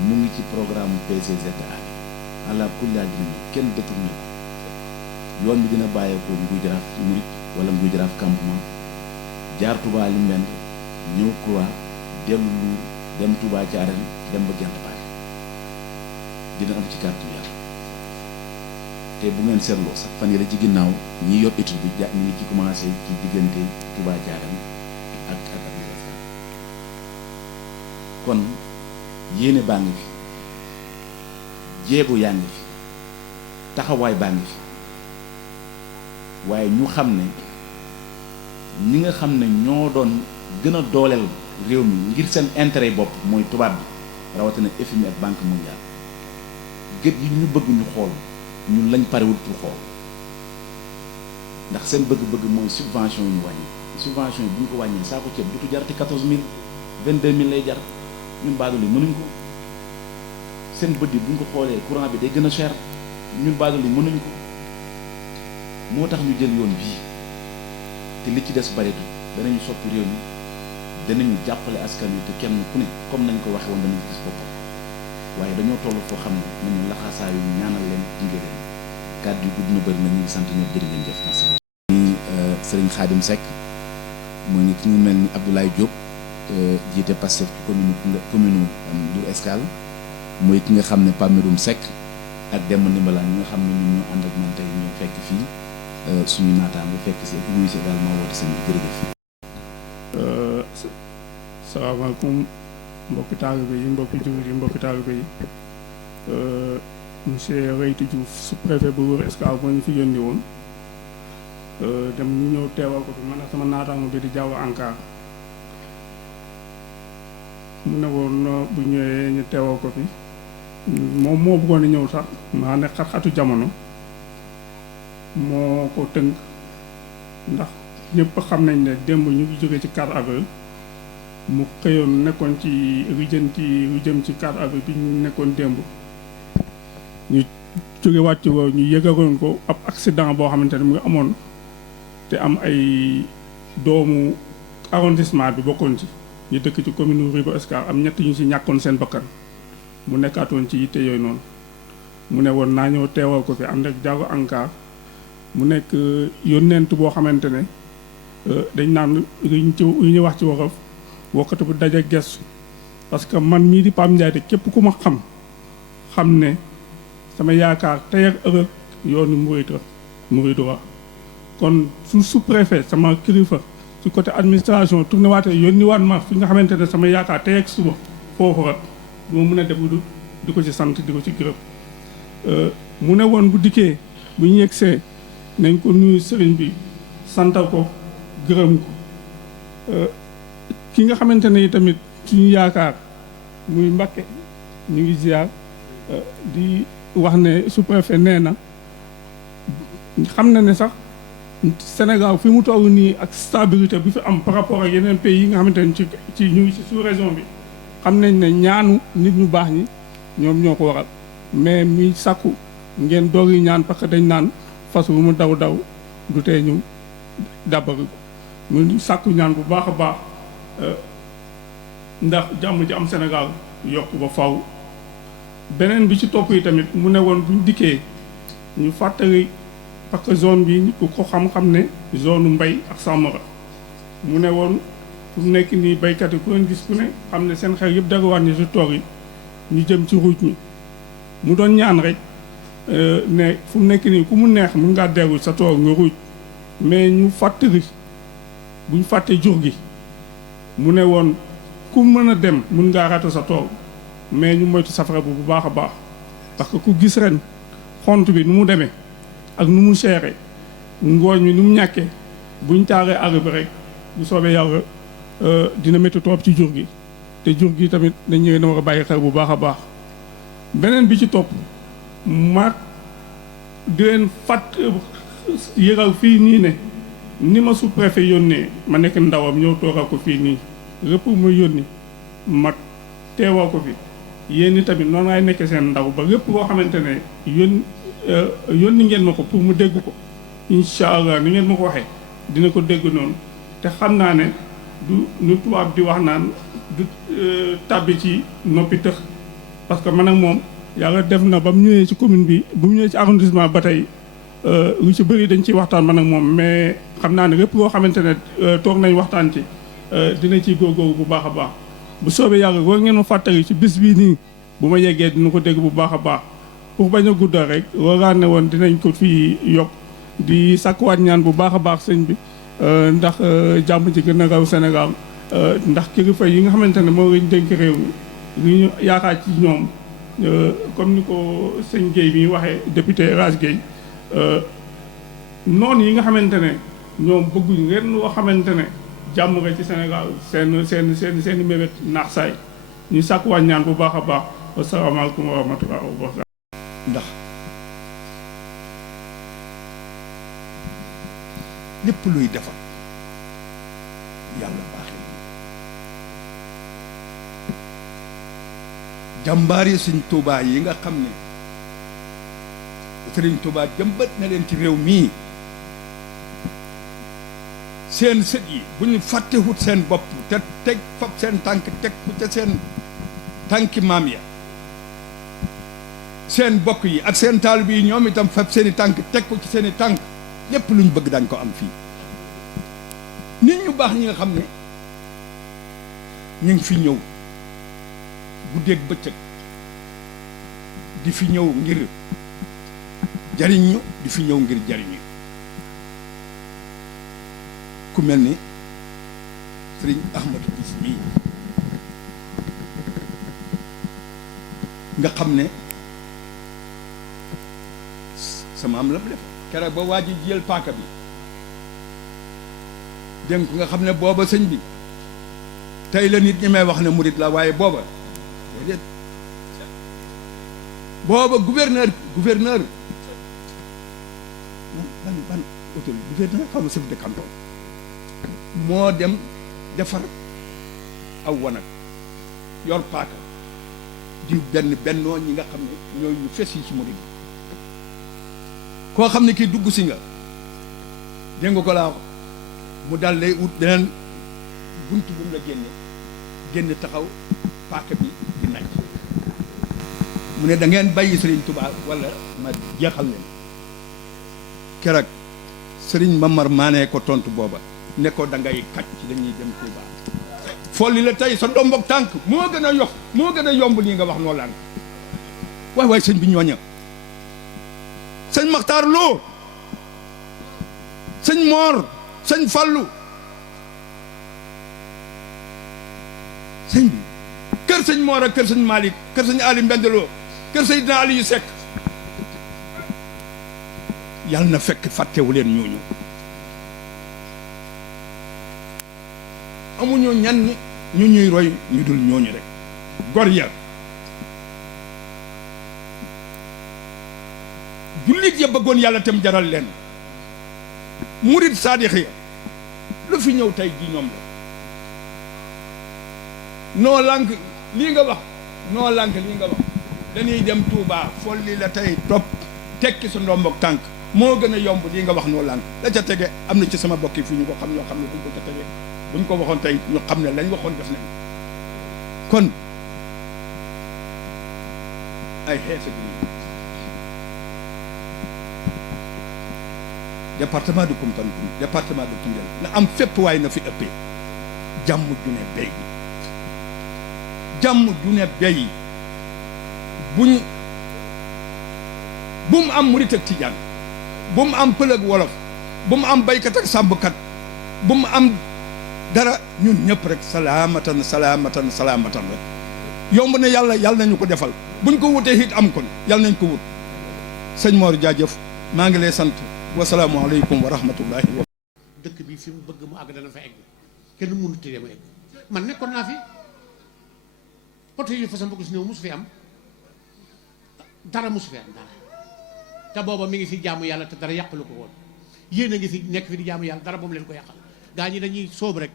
mu ngi ci programme PCZA bi àla kullaa dinañu kenn détourné ko yoon bi dina bàyyeekoo Nguy Jaraaf Murit wala Nguy Jaraaf campement jaar Touba Limbend ñëw Croix dellu Lour dem Touba Thiarène dem ba Gent Paale dina am ci kàddu yàlla te bu ngeen seetloo sax fan yële ci ginnaaw ñi yor étude bi ñu ngi ci commencé ci diggante Touba Diarème ak Liberté kon yéene baa ngi fi jéego yaa ngi fi taxawaay baa ngi fi waaye ñu xam ne ñi nga xam ne ñoo doon gën a dooleel réew mi ngir seen intérêt yi bopp mooy tubaab bi rawatina FMI ak Banque mondiale gët yi ñu bëgg ñu xool ñun lañ parewul pour xool ndax seen bëgg-bëgg mooy subvention yi ñu wàññi subvention yi bu ñu ko wàññee saako ceeb dutu jar ci 14000 22000 lay jar ñun baadoolo yi mënuñ ko seen bët yi bu ñu ko xoolee courant bi day gën a cher ñun baadoolo yi mënuñ ko moo tax ñu jël yoon bii te li ci des bareetu danañu soppi réew mi danañu jàppale askan wi te kenn ku ne comme nañ ko waxe woon danañu gis boppam waaye dañoo toll foo xam ne nañu laxasaayu ñaanal leen gunge leen kàddu yi gudd na bëri na ñu ngi sant ñëpp jërë ngeen jëf merci beaucoup. ni sëriñ Khadim Seck mooy ni ki ñu mel ni Abdoulaye Diop jiite Pastef ci commune Lour Escale mooy ki nga xam ne Pameroum Seck ak Demba Ndimbalaan ñi nga xam ne ñun ñoo ànd ak man tey ñoo fekk fii suñu naataango fekk si ak wuyu si également woote seen bi jërëjëf. salaamaaleykum mbokki taalibe yi mbokki jullit yi mbokki taalibe yi monsieur Reytou Diouf sous-préfet bu Lour Escale moo ñu fi yónni woon dem ñu ñëw teewal ko fi man ak sama naataango bi di jaww ANCAR mu ne woon bu ñëwee ñu teewal ko fi moom moo bëggoon a ñëw sax maa ne xat-xatu jamono moo ko tënk ndax ñëpp xam nañ ne démb ñu ngi jóge ci 4 avril mu xëyoon nekkoon ci lu jëm ci 4 avril bi ñu nekkoon démb ñu jóge wàcc woo ñu yëgaroon ko ab accident boo xamante ne mu ngi amoon te am ay doomu arrondissement bi bokkoon ci ñu dëkk ci commune Lour Escale am ñett ñu ci ñàkkoon seen bakkan mu nekkaatoon ci yitte yooyu noonu mu ne woon naa ñëw teewal ko fi ànd ak jaago ANCAR mu nekk yónneent boo xamante ne dañ naan yu ñuy wax ci wolof wokkatu bu daje gestu parce que man mii di Pape Ndiaye te képp ku ma xam ne sama yaakaar tey ak ëllëg yoonu muridu wa kon su sous-préfet sama kilifa ci côté administration tourné waate yónni waat ma fi nga xamante ne sama yaakaar tey ak suba foofu rek du ma mën a def di ko ci sant di ko ci gërëm mu ne woon bu dikkee bu ñu yegsee nañ ko nuyu sëriñ bi santal ko gërëm ko ki nga xamante ne tamit suñu yaakaar muy Mbàkke ñu ngi ziar di wax ne sous-préfet nee na xam na ne sax Sénégal fi mu toll nii ak stabilité bi fi am par rapport ak yeneen pays yi nga xamante ne ci ñu ngi ci sous-région bi xam nañ ne ñaanu nit ñu baax ñi ñoom ñoo ko waral mais mi sàkku ngeen doog yi ñaan parce que dañ naan fas wu mu daw du tee ñu dàbbari ko mu sàkku ñaan bu baax a baax ndax jàmm ji am Sénégal yokk ba faw beneen bi ci topp yi tamit mu ne woon buñ dikkee ñu fàttali parce que zone bi ku ko xam-xam ne zone mbay ak sàmm la mu ne woon fu mu nekk nii baykat yi ku leen gis ku ne xam ne seen xel yëpp dagawaat ni ci tool yi ñu jëm ci ruuj mi mu doon ñaan rek ne fu mu nekk nii ku mu neex mun ngaa dellu sa tool nga ruuj mais ñu fàttali buñ fàtte jur gi mu ne woon ku mën a dem mun ngaa rata sa tool mais ñu moytu safara bu baax a baax parce que ku gis ren xont bi nu mu demee ak nu mu seere ngooñ mi nu mu ñàkkee buñ taaree àll bi rek bu soobee yàlla dina métti trop ci jur gi te jur gi tamit dañ ñëwee na war a bàyyi xel bu baax a baax beneen bi ci topp maag di leen yëgal fii nii ne ni ma sous-préfet yónnee ma nekk ndawam ñëw toogal ko fii nii lépp ma yónni ma teewoo ko fi yéen ni tamit noonu laay nekkee seen ndaw ba lépp loo xamante ne yónni ngeen ma ko pour mu dégg ko incha allah ni ngeen ma ko waxee dina ko dégg noonu te xam naa ne du nu tubaab di wax naan du tàbbi ci noppi tëx parce que man ak moom yàlla def na ba mu ñëwee ci commune bi bu mu ñëwee ci arrondissement ba tey lu ci bëri dañ ciy waxtaan man ak moom mais xam naa ne lépp loo xamante ne toog nañ waxtaan ci dina ciy góorgóorlu bu baax a baax bu soobee yàlla war ngeen ma fàttali ci bis bii nii bu ma yeggee dina ko dégg bu baax a baax pour bañ a guddal rek waraa ne woon dinañ ko fi yokk di sakkuwaat ñaan bu baax a baax sëñ bi ndax jàmm ji gën a raw Sénégal ndax kilifa yi nga xamante ne moo lañ dénk réew mi li ñu yaakaar ci ñoom comme ni ko sëñ Guèye mi waxee député El Hadj Guèye noonu yi nga xamante ne ñoom bëgguñ ren loo xamante ne jàmm nga ci Sénégal seen i mébét naax saay ñu sàkkuwaat ñaan bu baax a baax wasalaamaaleykum wa rahmatulah wa barakatuh. ndax lépp luy defar yàlla baaxee jàmbaari Sëriñ Tuubaa yi nga xam ne Sëriñ Tuubaa jëmbat na leen ci réew mii seen sët yi bu ñu fàttewut seen bopp te teg fab seen tànk teg ku ca seen tànki maam ya seen bokk yi ak seen taalibe yi ñoom itam fab seen i tànk teg ko ci seen i tànk lépp lu ñu bëgg dañ ko am fii nit ñu baax ñi nga xam ne ñu ngi fi ñëw guddeeg bëccëg di fi ñëw ngir jariñ ñu di fi ñëw ngir jariñu ku mel ni sëriñ Ahmadou Bis mii nga xam ne sama am la mu def keroog ba waa ji jël paaka bi dénk ko nga xam ne booba sëñ bi tey la nit ñi may wax ne murit la waaye booba déedéet booba gouverneur ban autorité gouverneur xaw ma chef de canton moo dem defar aw wanag yor paaka di bennoo ñi nga xam ne ñooy ñu fes yi ci murit bi koo xam ne kii dugg si nga dégg nga ko laa mu dal lay ut beneen bunt bu mu la génn taxaw paaka bi di naaj mu ne da ngeen bàyyi Sëriñ Tuubaa wala ma jeexal leen keroog Sëriñ Mamar Maane ko tontu booba ne ko da ngay kàcc dañuy dem Tuubaa folli la tey sa ndombok tànk moo gën a yomb lii nga wax noo laan waay sëñ bi ñooña sëñ Maxtaar Lo sëñ Moor sëñ Fallu sëñ bi kër sëñ Moor ak kër sëñ Malick kër sëñ Ali Mbendeloo kër Seydina Aliyu Sekk yàlla na fekk fàttewu leen ñooñu amuñu ñan ñu ñuy roy ñu dul ñooñu rek gor ya jullit ya bëggoon yàlla tam jaral leen murit saadix ya lu fi ñëw tey ji ñoom la noo lànk lii nga wax dañuy dem Touba folli la tey topp tekki sa ndombok tànk moo gën a yomb lii nga wax noo lànk la ca tege am na ci sama bokki fii ñu ko xam ñoo xam ne buñ ko ca tege buñ ko waxoon tey ñu xam ne lañ waxoon def nañ kon ay xeesa bi département de Koumpentoum département de Koungheul na am fépp waaye na fi ëppee jàmm ju ne béy bu mu am murit ak tijaan bu mu am pël ak wolof bu mu am baykat ak sàmmkat bu mu am dara ñun ñëpp rek salaamatan rek yomb na yàlla nañu ko defal buñ ko wutee it am kon yàlla nañ ko wut sëñ Mor jaajëf maa ngi lay sant wasalaamualeykum wa rahmatullahi wa dëkk bi fi mu bëgg mu àgg dana fa egg kenn mënu tëddee mu egg man nekkoon naa fi oto yi façon bëgg si néew mosu fi am dara mosu fi am dara te booba mi ngi fi jaamu yàlla te dara yàqalu ko woon yéen a ngi fi nekk fi di jaamu yàlla dara boobu leen ko yàqal gaa ñi dañuy sóob rek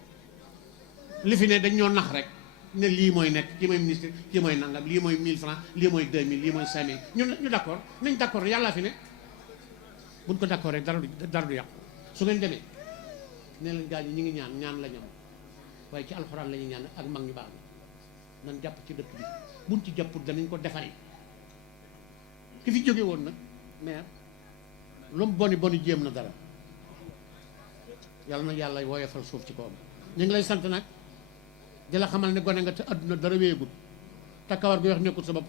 li fi ne dañ ñoo nax rek ne lii mooy nekk kii mooy ministre kii mooy nangam lii mooy 1000 francs lii mooy 2000 lii mooy 5000 ñu d'accord nañ d'accord yàllaa fi ne buñ ko d'accord rek dara du yàqu su ngeen demee ne leen gaa ñi ñu ngi ñaan la ñam waaye ci alxuraan la ñuy ñaan ak mag ñu baax nan jàpp ci dëkk bi buñ ci jàpput danañ ko defari ki fi jóge woon nag mais lu mu boni jéem na dara yàlla na yàlla woyofal suuf ci kawam ñu ngi lay sant nag di la xamal ne gone nga te àdduna dara wéegut te kawar gu wax nekkul sa bopp